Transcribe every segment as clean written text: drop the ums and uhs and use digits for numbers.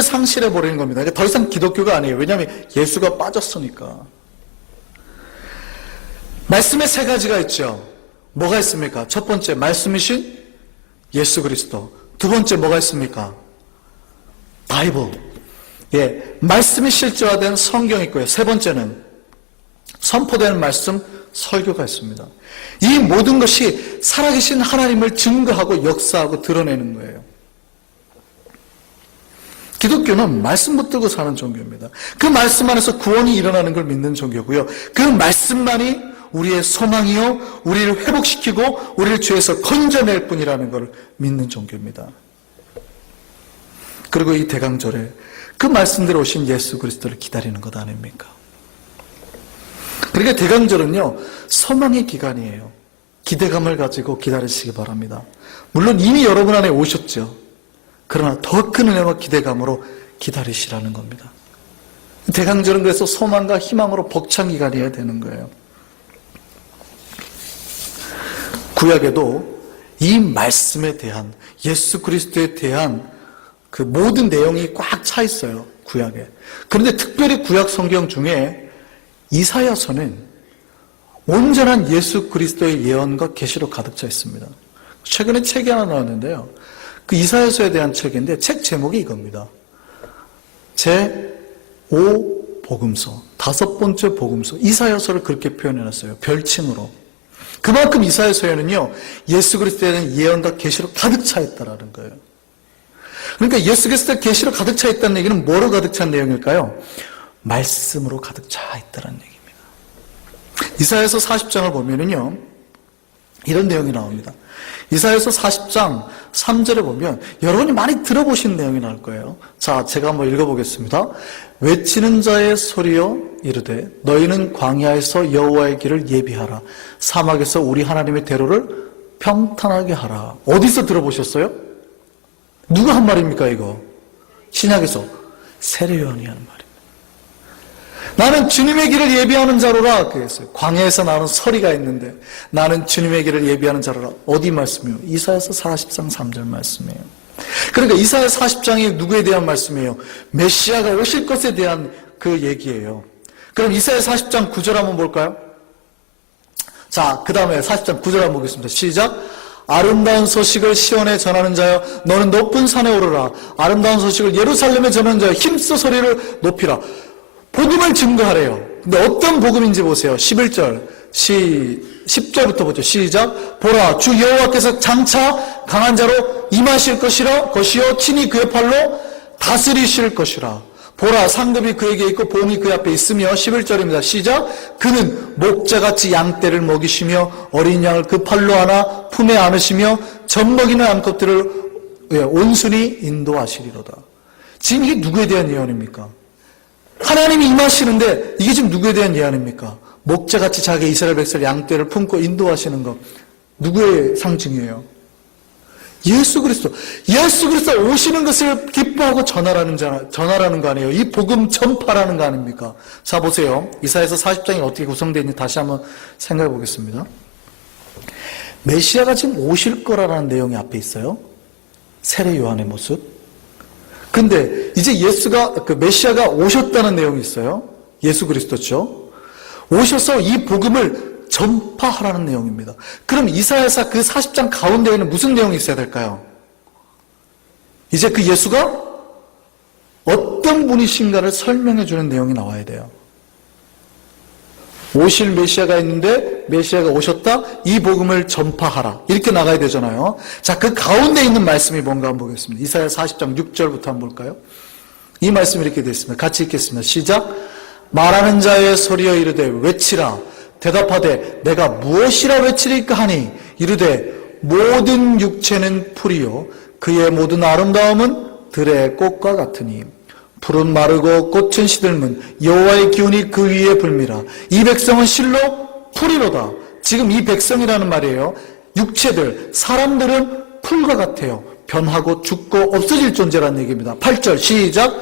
기독교를 상실해버리는 겁니다. 더 이상 기독교가 아니에요. 왜냐하면 예수가 빠졌으니까. 말씀에 세 가지가 있죠. 뭐가 있습니까? 첫 번째, 말씀이신 예수 그리스도. 두 번째, 뭐가 있습니까? 바이블. 예, 말씀이 실제화된 성경이 있고요. 세 번째는 선포되는 말씀, 설교가 있습니다. 이 모든 것이 살아계신 하나님을 증거하고 역사하고 드러내는 거예요. 기독교는 말씀 붙들고 사는 종교입니다. 그 말씀 안에서 구원이 일어나는 걸 믿는 종교고요. 그 말씀만이 우리의 소망이요, 우리를 회복시키고 우리를 죄에서 건져낼 뿐이라는 걸 믿는 종교입니다. 그리고 이 대강절에 그 말씀대로 오신 예수 그리스도를 기다리는 것 아닙니까? 그러니까 대강절은요, 소망의 기간이에요. 기대감을 가지고 기다리시기 바랍니다. 물론 이미 여러분 안에 오셨죠. 그러나 더 큰 은혜와 기대감으로 기다리시라는 겁니다. 대강절은 그래서 소망과 희망으로 벅찬 기간이어야 되는 거예요. 구약에도 이 말씀에 대한, 예수 그리스도에 대한 그 모든 내용이 꽉 차 있어요. 구약에. 그런데 특별히 구약 성경 중에 이사야서는 온전한 예수 그리스도의 예언과 계시로 가득 차 있습니다. 최근에 책이 하나 나왔는데요. 그 이사야서에 대한 책인데 책 제목이 이겁니다. 제5복음서, 5번째 복음서. 이사야서를 그렇게 표현해놨어요. 별칭으로. 그만큼 이사야서에는요, 예수 그리스도에 대한 예언과 계시로 가득 차 있다라는 거예요. 그러니까 예수 그리스도의 계시로 가득 차 있다는 얘기는 뭐로 가득 찬 내용일까요? 말씀으로 가득 차 있다는 얘기입니다. 이사야서 40장을 보면은요, 이런 내용이 나옵니다. 이사야서 40장 3절에 보면 여러분이 많이 들어보신 내용이 나올 거예요. 자, 제가 한번 읽어보겠습니다. 외치는 자의 소리여 이르되 너희는 광야에서 여호와의 길을 예비하라. 사막에서 우리 하나님의 대로를 평탄하게 하라. 어디서 들어보셨어요? 누가 한 말입니까 이거? 신약에서 세례요한이 하는 말입니다. 나는 주님의 길을 예비하는 자로라 그랬어요. 광야에서 나오는 서리가 있는데 나는 주님의 길을 예비하는 자로라. 어디 말씀이에요? 이사야서 40장 3절 말씀이에요. 그러니까 이사야 40장이 누구에 대한 말씀이에요? 메시아가 오실 것에 대한 그 얘기예요. 그럼 이사야 40장 9절 한번 볼까요? 자, 그 다음에 40장 9절 한번 보겠습니다. 시작. 아름다운 소식을 시온에 전하는 자여 너는 높은 산에 오르라. 아름다운 소식을 예루살렘에 전하는 자여 힘써 소리를 높이라. 복음을 증거하래요. 근데 어떤 복음인지 보세요. 11절, 10절부터 보죠. 시작. 보라, 주 여호와께서 장차 강한 자로 임하실 것이요 친히 그의 팔로 다스리실 것이라. 보라, 상급이 그에게 있고 보응이 그 앞에 있으며 11절입니다. 시작. 그는 목자같이 양떼를 먹이시며 어린 양을 그 팔로 안아 품에 안으시며 젖먹이는 암컷들을 온순히 인도하시리로다. 지금 이게 누구에 대한 예언입니까? 하나님이 임하시는데 이게 지금 누구에 대한 예언입니까? 목자같이 자기 이스라엘 백성을 양떼를 품고 인도하시는 것. 누구의 상징이에요? 예수 그리스도. 예수 그리스도 오시는 것을 기뻐하고 전하라는 거 아니에요? 이 복음 전파라는 거 아닙니까? 자, 보세요. 이사야서 40장이 어떻게 구성되어 있는지 다시 한번 생각해 보겠습니다. 메시아가 지금 오실 거라는 내용이 앞에 있어요. 세례 요한의 모습. 근데 이제 메시아가 오셨다는 내용이 있어요. 예수 그리스도죠. 오셔서 이 복음을 전파하라는 내용입니다. 그럼 이사야서 그 40장 가운데에는 무슨 내용이 있어야 될까요? 이제 그 예수가 어떤 분이신가를 설명해 주는 내용이 나와야 돼요. 오실 메시아가 있는데 메시아가 오셨다. 이 복음을 전파하라. 이렇게 나가야 되잖아요. 자, 그 가운데 있는 말씀이 뭔가 한번 보겠습니다. 이사야 40장 6절부터 한번 볼까요? 이 말씀이 이렇게 되어 있습니다. 같이 읽겠습니다. 시작. 말하는 자의 소리여 이르되 외치라. 대답하되 내가 무엇이라 외치리까 하니 이르되 모든 육체는 풀이요 그의 모든 아름다움은 들의 꽃과 같으니 풀은 마르고 꽃은 시들면 여호와의 기운이 그 위에 불미라. 이 백성은 실로 풀이로다. 지금 이 백성이라는 말이에요. 육체들, 사람들은 풀과 같아요. 변하고 죽고 없어질 존재라는 얘기입니다. 8절 시작.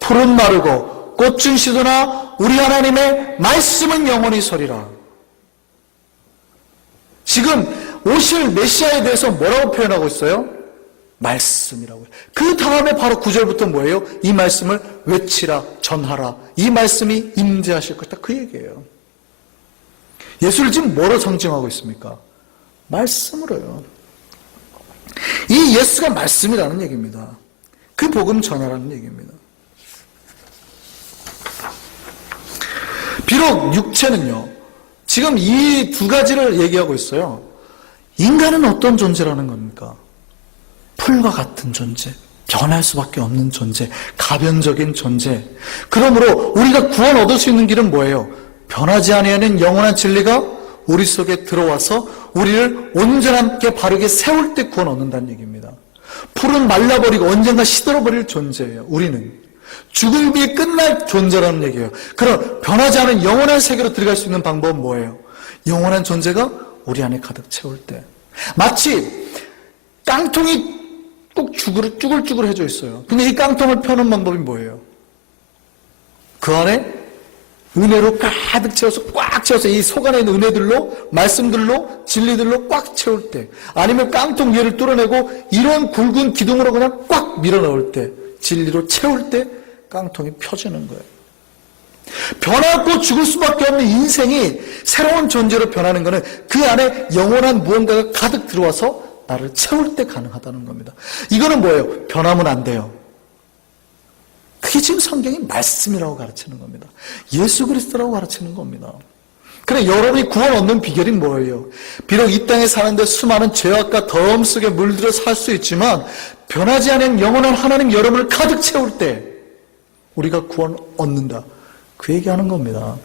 풀은 마르고 꽃은 시드나 우리 하나님의 말씀은 영원히 서리라. 지금 오실 메시아에 대해서 뭐라고 표현하고 있어요? 말씀이라고요. 그 다음에 바로 9절부터 뭐예요? 이 말씀을 외치라, 전하라. 이 말씀이 임재하실 것이다. 그 얘기예요. 예수를 지금 뭐로 상징하고 있습니까? 말씀으로요. 이 예수가 말씀이라는 얘기입니다. 그 복음 전하라는 얘기입니다. 비록 육체는요, 지금 이 두 가지를 얘기하고 있어요. 인간은 어떤 존재라는 겁니까? 풀과 같은 존재, 변할 수밖에 없는 존재, 가변적인 존재. 그러므로 우리가 구원 얻을 수 있는 길은 뭐예요? 변하지 아니하는 영원한 진리가 우리 속에 들어와서 우리를 온전하게 바르게 세울 때 구원 얻는다는 얘기입니다. 풀은 말라버리고 언젠가 시들어버릴 존재예요. 우리는 죽을 위해 끝날 존재라는 얘기예요. 그럼 변하지 않은 영원한 세계로 들어갈 수 있는 방법은 뭐예요? 영원한 존재가 우리 안에 가득 채울 때. 마치 깡통이 꼭 쭈글쭈글 해져 있어요. 근데 이 깡통을 펴는 방법이 뭐예요? 그 안에 은혜로 가득 채워서 꽉 채워서 이 속 안에 있는 은혜들로, 말씀들로, 진리들로 꽉 채울 때, 아니면 깡통 위를 뚫어내고 이런 굵은 기둥으로 그냥 꽉 밀어넣을 때, 진리로 채울 때 깡통이 펴지는 거예요. 변하고 죽을 수밖에 없는 인생이 새로운 존재로 변하는 것은 그 안에 영원한 무언가가 가득 들어와서 나를 채울 때 가능하다는 겁니다. 이거는 뭐예요? 변하면 안 돼요. 그게 지금 성경이 말씀이라고 가르치는 겁니다. 예수 그리스도라고 가르치는 겁니다. 그래, 여러분이 구원 얻는 비결이 뭐예요? 비록 이 땅에 사는데 수많은 죄악과 더움 속에 물들어 살 수 있지만 변하지 않은 영원한 하나님 여러분을 가득 채울 때 우리가 구원 얻는다. 그 얘기하는 겁니다.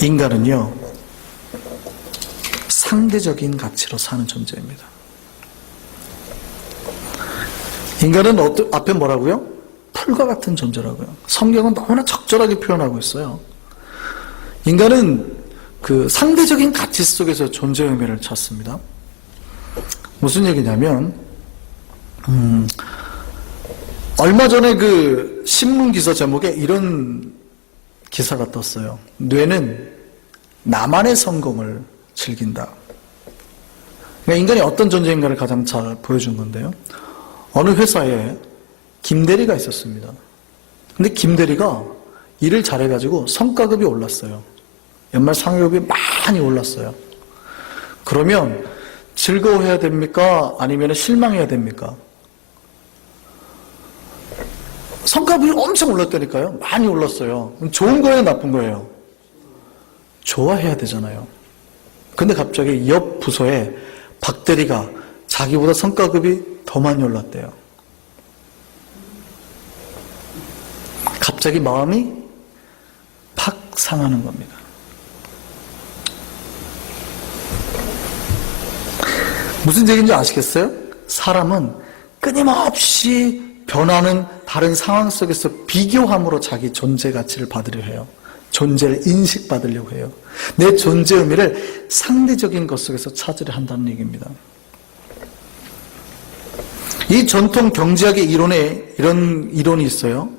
인간은요, 상대적인 가치로 사는 존재입니다. 인간은 앞에 뭐라고요? 풀과 같은 존재라고요. 성경은 너무나 적절하게 표현하고 있어요. 인간은 그 상대적인 가치 속에서 존재의 의미를 찾습니다. 무슨 얘기냐면, 얼마 전에 그 신문 기사 제목에 이런 기사가 떴어요. 뇌는 나만의 성공을 즐긴다. 그러니까 인간이 어떤 존재인가를 가장 잘 보여준 건데요. 어느 회사에 김대리가 있었습니다. 근데 김대리가 일을 잘해가지고 성과급이 올랐어요. 연말 상여급이 많이 올랐어요. 그러면 즐거워해야 됩니까? 아니면 실망해야 됩니까? 성과급이 엄청 올랐다니까요. 많이 올랐어요. 그럼 좋은 거예요? 나쁜 거예요? 좋아해야 되잖아요. 근데 갑자기 옆 부서에 박 대리가 자기보다 성과급이 더 많이 올랐대요. 갑자기 마음이 팍 상하는 겁니다. 무슨 얘기인지 아시겠어요? 사람은 끊임없이 변하는 다른 상황 속에서 비교함으로 자기 존재 가치를 받으려 해요. 존재를 인식받으려고 해요. 내 존재 의미를 상대적인 것 속에서 찾으려 한다는 얘기입니다. 이 전통 경제학의 이론에 이런 이론이 있어요.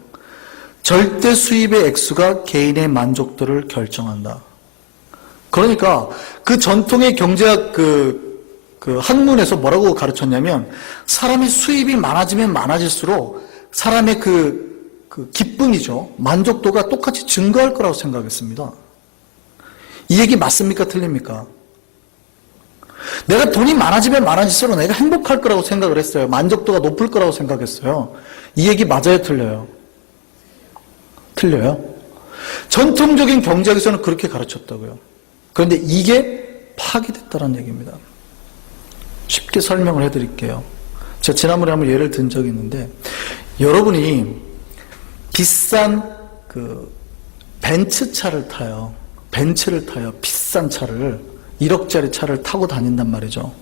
절대 수입의 액수가 개인의 만족도를 결정한다. 그러니까 그 전통의 경제학 그 학문에서 뭐라고 가르쳤냐면 사람이 수입이 많아지면 많아질수록 사람의 그 기쁨이죠. 만족도가 똑같이 증가할 거라고 생각했습니다. 이 얘기 맞습니까? 틀립니까? 내가 돈이 많아지면 많아질수록 내가 행복할 거라고 생각을 했어요. 만족도가 높을 거라고 생각했어요. 이 얘기 맞아요? 틀려요? 틀려요? 전통적인 경제학에서는 그렇게 가르쳤다고요. 그런데 이게 파기됐다는 얘기입니다. 쉽게 설명을 해드릴게요. 제가 지난번에 한번 예를 든 적이 있는데 여러분이 비싼 그 벤츠차를 타요. 벤츠를 타요. 비싼 차를 1억짜리 차를 타고 다닌단 말이죠.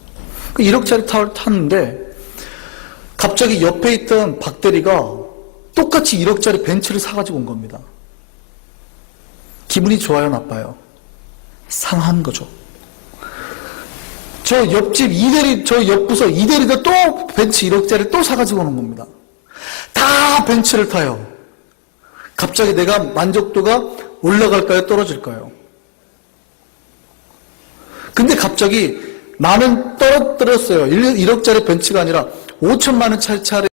그 1억짜리 차를 탔는데 갑자기 옆에 있던 박 대리가 똑같이 1억짜리 벤츠를 사가지고 온 겁니다. 기분이 좋아요? 나빠요? 상한 거죠. 저 옆집 이대리, 저 옆부서 이대리도 또 벤츠 1억짜리 또 사가지고 오는 겁니다. 다 벤츠를 타요. 갑자기 내가 만족도가 올라갈까요? 떨어질까요? 근데 갑자기 나는 떨어뜨렸어요. 1억짜리 벤츠가 아니라 5천만 원짜리